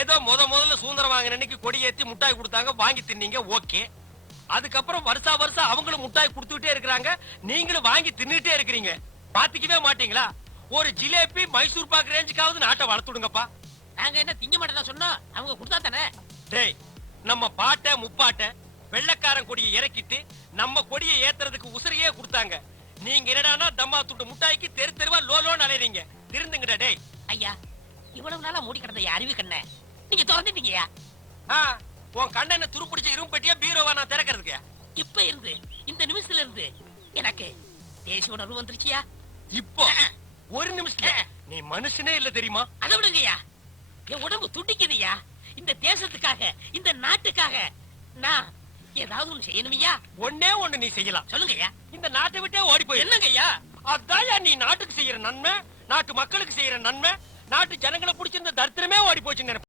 ஏதோ முதல்ல சுதந்திரம் வாங்கின அன்னைக்கு கொடியேத்தி முட்டாய் கொடுத்தாங்க, வாங்கி தின்னீங்க, ஓகே. அதுக்கப்புறம் வருஷம் அவங்களும் முட்டாய் கொடுத்துட்டே இருக்கிறாங்க, நீங்களும் வாங்கி தின்னுட்டே இருக்கிறீங்க. பாத்துக்கவே மாட்டீங்களா? ஒரு ஜிலேபி மைசூர் பாக்கு ரேஞ்சுக்காவது நாட்டை வளர்த்துடுங்கப்பா. நாங்க என்ன திங்க மாட்டேன் சொன்னோம், அவங்க கொடுத்தா தானே. டேய், நம்ம பாட்ட முப்பாட்ட வெள்ளக்காரன் கொடியை இறக்கிட்டு நம்ம கொடியை ஏத்துறதுக்கு உசிரியே கொடுத்தாங்க. நீங்க என்னடானா தம்மா துண்டு முட்டாய்க்கு தெரு தெருவா லோலோன்னு அலையறீங்க. திருந்துங்கடா டேய். ஐயா, இவ்வளவு நாளா மூடி கிடந்த அறிவு கண்ண நீங்க திறந்துட்டீங்கயா. உன் கண்ணனை துருப்பிடிச்ச இரும்பட்டியா பீரோவா நான் திறக்கிறதுக்கு? இப்ப இருந்து இந்த நிமிஷத்துல இருந்து எனக்கு தேசிய உணர்வு வந்துருச்சியா. இப்போ ஒரு நிமிஷத்துல நீ மனுஷனே இல்ல தெரியுமா? அதை விடுங்கய்யா, என் உடம்பு துடிக்குதுயா. இந்த தேசத்துக்காக, இந்த நாட்டுக்காக நான் ஏதாவது ஒண்ணு செய்யணுமையா. ஒன்னே ஒண்ணு நீ செய்யலாம். சொல்லுங்கய்யா. இந்த நாட்டை விட்டே ஓடி போய். என்னங்கய்யா? அதான் நீ நாட்டுக்கு செய்யற நன்மை, நாட்டு மக்களுக்கு செய்யற நன்மை, நாட்டு ஜனங்களை பிடிச்சிருந்த தரித்திரமே ஓடி போச்சுங்க.